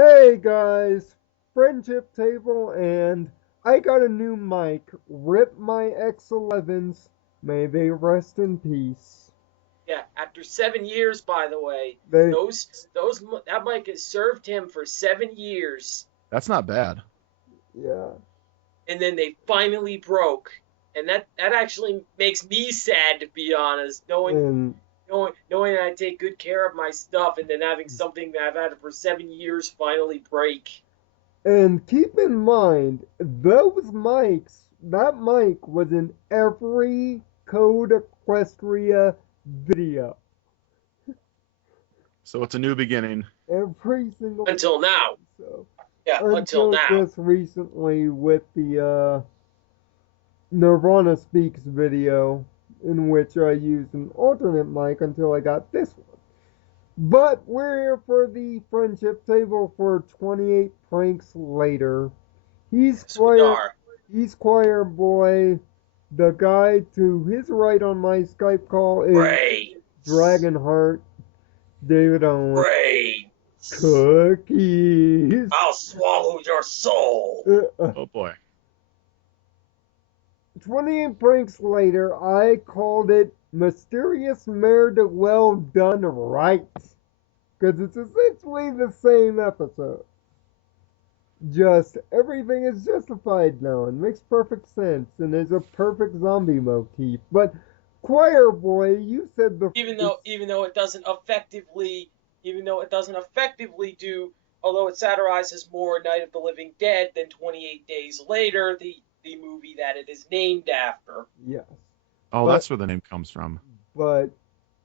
Hey guys, friendship table, and I got a new mic. Rip my X11s. May they rest in peace. Yeah, after 7 years, by the way, They, those that mic has served him for 7 years, That's not bad. yeah, and then they finally broke, and that actually makes me sad, to be honest, knowing and knowing that I take good care of my stuff, and then having something that I've had for 7 years finally break. and keep in mind, those mics, that mic was in every Code Equestria video. So it's a new beginning. Every single Until now, so yeah, until until now. just recently with the Nirvana Speaks video, in which I used an alternate mic until I got this one. But we're here for the friendship table for 28 pranks later. He's Yes, we choir, are. he's choir boy. The guy to his right on my Skype call is Brains, Dragonheart David Owen. brains. Cookies. I'll swallow your soul. Uh, Oh boy. 28 pranks later, I called it Mysterious Merde Well Done Right. Because it's essentially the same episode. Just everything is justified now and makes perfect sense and is a perfect zombie motif. But Choir Boy, you said the Even though it doesn't effectively do, although it satirizes more Night of the Living Dead than 28 Days Later, the movie that it is named after. yes, Oh, but that's where the name comes from. but Yeah,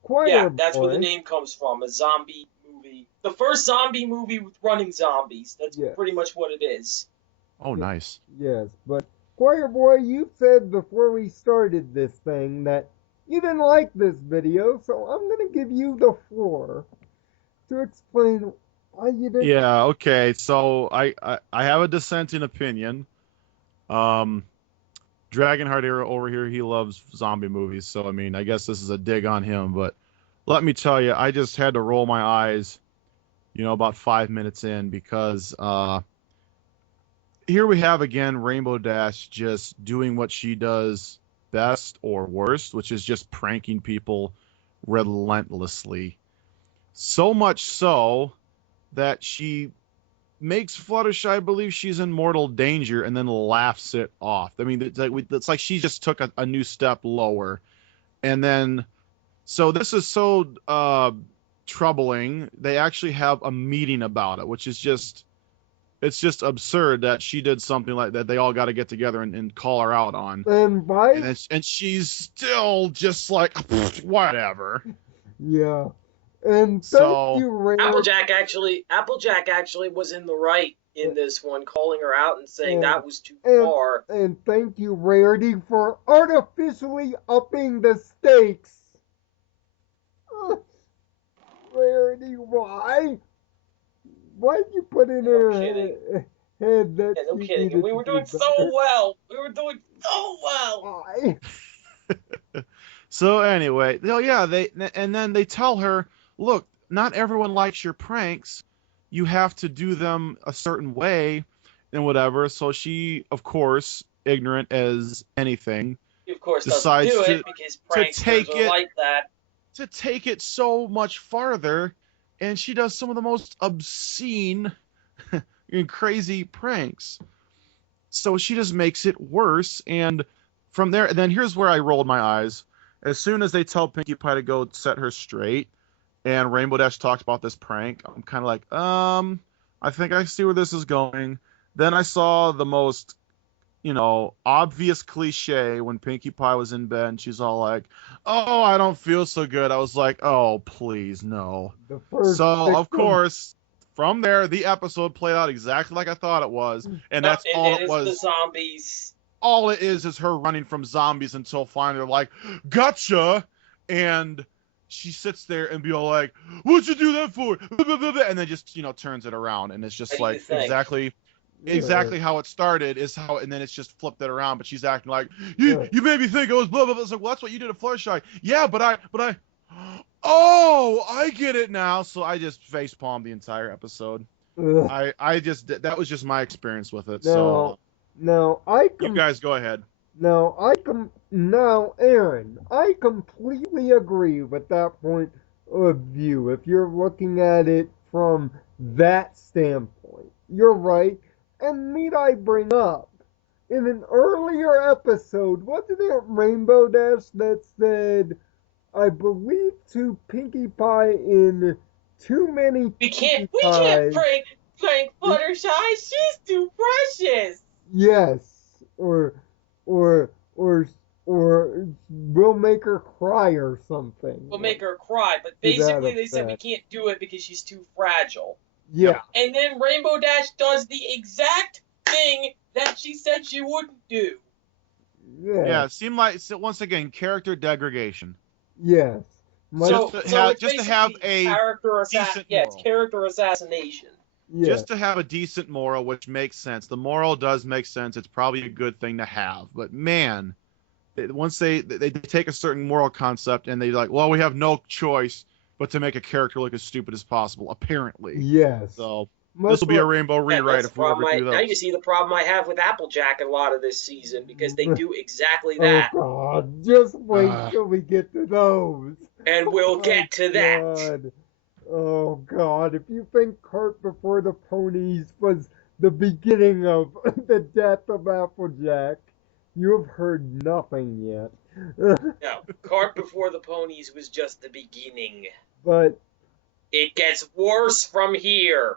Choir that's where the Boy, name comes from, a zombie movie. The first zombie movie with running zombies. That's yes, pretty much what it is. Oh, yes, nice. yes, but Choir Boy, you said before we started this thing that you didn't like this video, so I'm gonna give you the floor to explain why you didn't. Yeah, okay. So I have a dissenting opinion. Um Dragonheart era over here, he loves zombie movies, so I mean, I guess this is a dig on him, but let me tell you, I just had to roll my eyes, about 5 minutes in because here we have again Rainbow Dash just doing what she does best or worst, which is just pranking people relentlessly. So much so that she makes Fluttershy believe she's in mortal danger and then laughs it off. I mean, it's like she just took a new step lower. And then, so this is so troubling. They actually have a meeting about it, which is it's just absurd that she did something like that. They all got to get together and call her out on. And by And she's still just like, whatever. yeah, and thank So you, Rare, Applejack actually was in the right in this one, calling her out and saying and that was too and far. and thank you, Rarity, for artificially upping the stakes. Rarity, why? Why'd you put in No her kidding. head that Yeah, no she kidding. And needed we to were do doing so better? well. We were doing so well. Why? So anyway, yeah, and then they tell her, look, not everyone likes your pranks. You have to do them a certain way and whatever. So she, of course, ignorant as anything, He, of course, doesn't decides do to it because to pranksters take are it like that. to take it so much farther, and she does some of the most obscene and crazy pranks. So she just makes it worse, and from there, and then here's where I rolled my eyes. As soon as they tell Pinkie Pie to go set her straight, and Rainbow Dash talks about this prank, I'm kind of like, I think I see where this is going. Then I saw the most, obvious cliche when Pinkie Pie was in bed and she's all like, "Oh, I don't feel so good." I was like, "Oh, please, no." The first So, of victim. course, from there, the episode played out exactly like I thought it was, and Yep, that's and all then it it's the was. zombies. All it is her running from zombies until finally they're like, "Gotcha!" And she sits there and be all like, "What'd you do that for?" And then just turns it around, and it's How just do you like think? exactly how it started is how, and then it's just flipped it around. But she's acting like, you Uh, you made me think it was blah blah blah. It's like, well, that's what you did to Fluttershy. Yeah, but I oh, I get it now. So I just face palmed the entire episode. Ugh. I just that was just my experience with it. Now, So now you guys go ahead. now, Aaron, I completely agree with that point of view. If you're looking at it from that standpoint, you're right. And need I bring up, in an earlier episode, wasn't it Rainbow Dash that said, I believe to Pinkie Pie in too many Pinkie We can't Pies. prank Fluttershy. She's too precious. Yes, or or or we'll make her cry or something. We'll make her cry, but To that basically they said we effect. can't do it because she's too fragile. Yeah, And then Rainbow Dash does the exact thing that she said she wouldn't do. Yeah, yeah, it seemed like once again character degradation. yes. My, Just It's just to have basically a decent it's moral. character assassination. yeah, Just to have a decent moral, which makes sense. The moral does make sense. It's probably a good thing to have. But man, once they take a certain moral concept and they like, well, we have no choice but to make a character look as stupid as possible, apparently. yes. So Much this will be a like- rainbow rewrite if we ever do Now you those. see the problem I have with Applejack a lot of this season because they do exactly Oh that, God! Just wait till we get to those. and we'll Oh, get to that. God. Oh God! If you think Cart Before the Ponies was the beginning of the death of Applejack, you have heard nothing yet. No, Cart Before the Ponies was just the beginning. But It gets worse from here.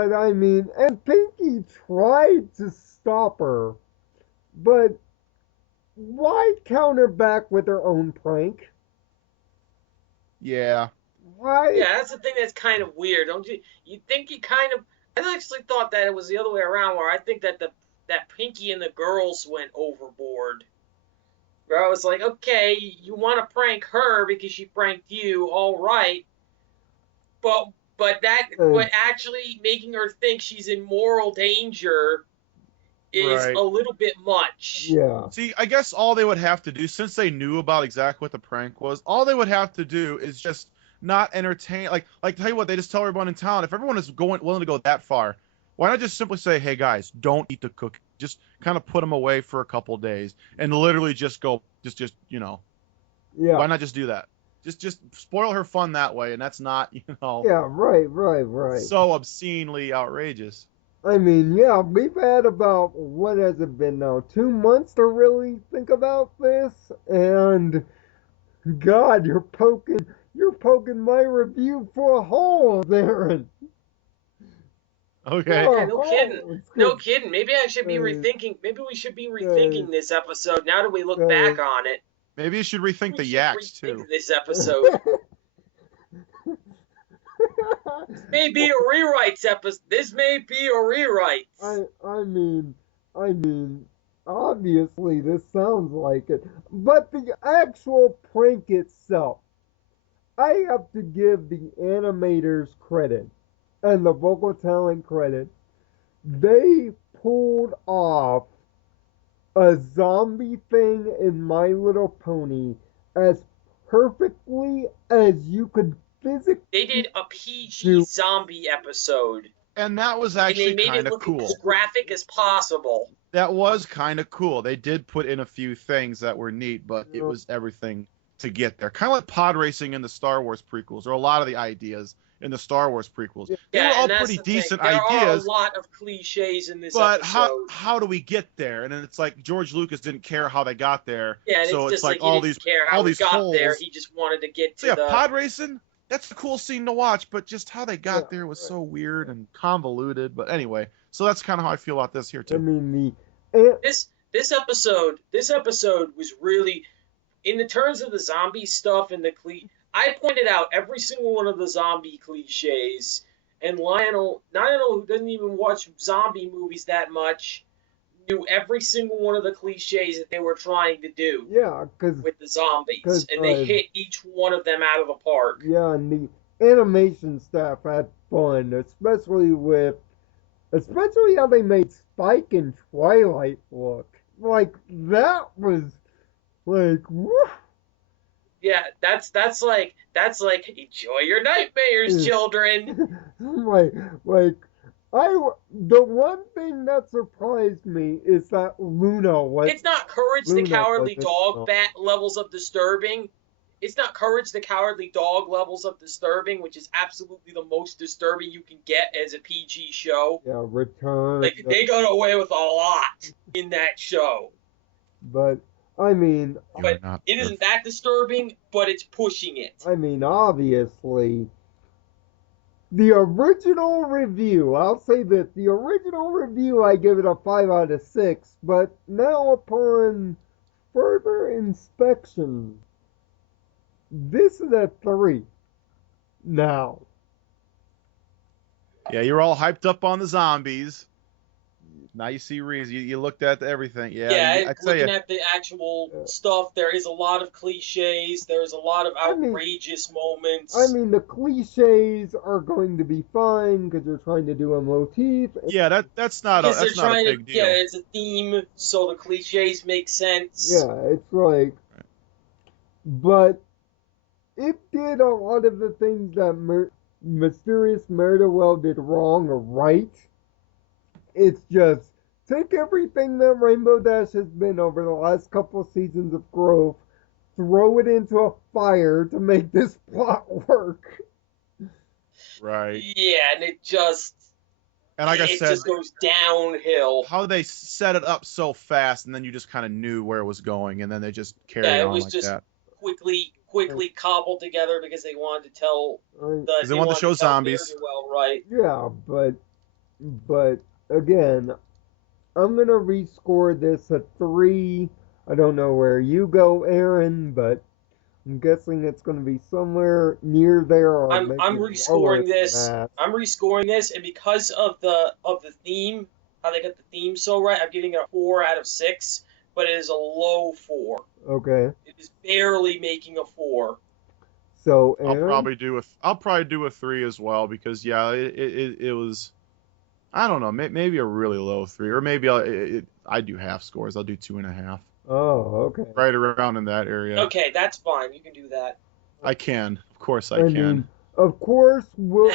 I mean, and Pinky tried to stop her, but why counter back with her own prank? Yeah. Why? Yeah, that's the thing that's kind of weird, don't you? You think you kind of. I actually thought that it was the other way around, where I think that that Pinky and the girls went overboard. Where I was like, okay, you want to prank her because she pranked you, all right, but actually making her think she's in moral danger is Right. a little bit much. Yeah. See, I guess all they would have to do, since they knew about exactly what the prank was, all they would have to do is just not entertain. Like tell you what, they just tell everyone in town. If everyone is willing to go that far, why not just simply say, "Hey guys, don't eat the cookie. Just kind of put them away for a couple days, and literally just go, just Yeah. why not just do that? Just spoil her fun that way, and that's not, Yeah. Right. so obscenely outrageous. I mean, yeah, we've had about, what has it been now, 2 months to really think about this, and God, you're poking my review for a hole, Aaron. Okay. Yeah, no kidding. it's No good. kidding. Maybe I should be rethinking. Maybe we should be rethinking this episode now that we look back on it. Maybe you should rethink We the should yaks rethink too. this episode. Maybe a rewrites episode. This may be a rewrite. I mean, obviously this sounds like it, but the actual prank itself, I have to give the animators credit and the vocal talent credit. They pulled off a zombie thing in My Little Pony as perfectly as you could physically. They did a PG zombie episode, And that was and they actually made kind it of look cool. as graphic as possible. That was kind of cool. They did put in a few things that were neat, but it Yeah. was everything to get there. Kind of like pod racing in the Star Wars prequels, or a lot of the ideas in the Star Wars prequels. They Yeah, were all and that's pretty the thing. decent There ideas, are a lot of cliches in this but episode. how do we get there? And then it's like George Lucas didn't care how they got there. Yeah, and so it's just like he all didn't these care how all he these got there. holes. He just wanted to get to So yeah, the. pod racing, that's a cool scene to watch, but just how they got Yeah, there was right. so weird and convoluted. But anyway, so that's kind of how I feel about this here I too. mean, This episode was really, in the terms of the zombie stuff and the I pointed out every single one of the zombie cliches, and Lionel, who doesn't even watch zombie movies that much, knew every single one of the cliches that they were trying to do yeah, because with the zombies, 'Cause, and they hit each one of them out of the park. yeah, and the animation staff had fun, especially how they made Spike and Twilight look. Like that was like woo. Yeah, that's like enjoy your nightmares, children. like The one thing that surprised me is that It's not Courage the Luna Cowardly wasn't. Dog bat levels of disturbing. It's not Courage the Cowardly Dog levels of disturbing, which is absolutely the most disturbing you can get as a PG show. Yeah, Return. Like, they got away with a lot in that show. But I mean, But it isn't that disturbing, but it's pushing it. I mean, obviously, the original review, I'll say this, the original review, I give it a 5 out of 6, but now upon further inspection, this is a 3. Now. Yeah, you're all hyped up on the zombies. Now you see Reese. You looked at everything. Yeah, I tell looking you. at the actual stuff, there is a lot of cliches. There's a lot of outrageous moments. I mean, the cliches are going to be fine because you're trying to do a motif. Yeah, that's not a big deal. Yeah, it's a theme, so the cliches make sense. Yeah, it's like, but it did a lot of the things that Mysterious Murderwell did wrong or right. It's just, take everything that Rainbow Dash has been over the last couple of seasons of growth, throw it into a fire to make this plot work. Right. Yeah, and it just... And like I said, it just goes downhill. How they set it up so fast, and then you just kind of knew where it was going, and then they just carried on like that. Yeah, it was just quickly cobbled together because they wanted to tell... Because they wanted to show zombies. Well, right. Yeah, but again, I'm going to rescore this a 3. I don't know where you go, Aaron, but I'm guessing it's going to be somewhere near there. Or I'm rescoring this. I'm rescoring this, and because of the theme, how they got the theme so right, I'm giving it a 4 out of 6, but it is a low 4. Okay. It is barely making a 4. So Aaron? I'll probably do a 3 as well because it was. I don't know, maybe a really low 3, or maybe I do half scores. I'll do 2.5. Oh, okay. Right around in that area. Okay, that's fine. You can do that. I can, of course, I can. Mean, of course, we'll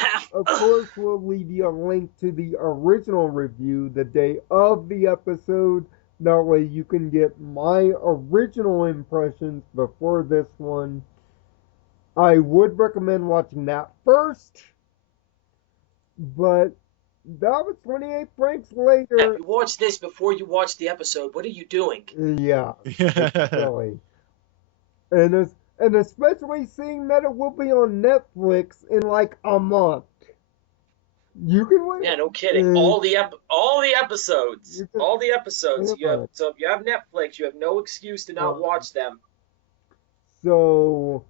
leave you a link to the original review the day of the episode. That way, you can get my original impressions before this one. I would recommend watching that first, but. That was 28 Franks later. If you watch this before you watch the episode, what are you doing? Yeah. Really. And especially seeing that it will be on Netflix in like a month. You can wait. Yeah, no kidding. All the episodes. All the episodes. So if you have Netflix, you have no excuse to not watch them. So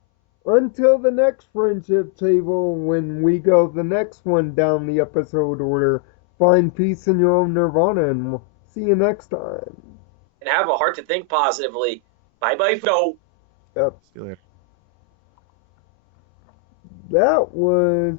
until the next friendship table, when we go the next one down the episode order, find peace in your own nirvana, and we'll see you next time. And have a heart to think positively. Bye-bye, Flo. Yep. See you later. That was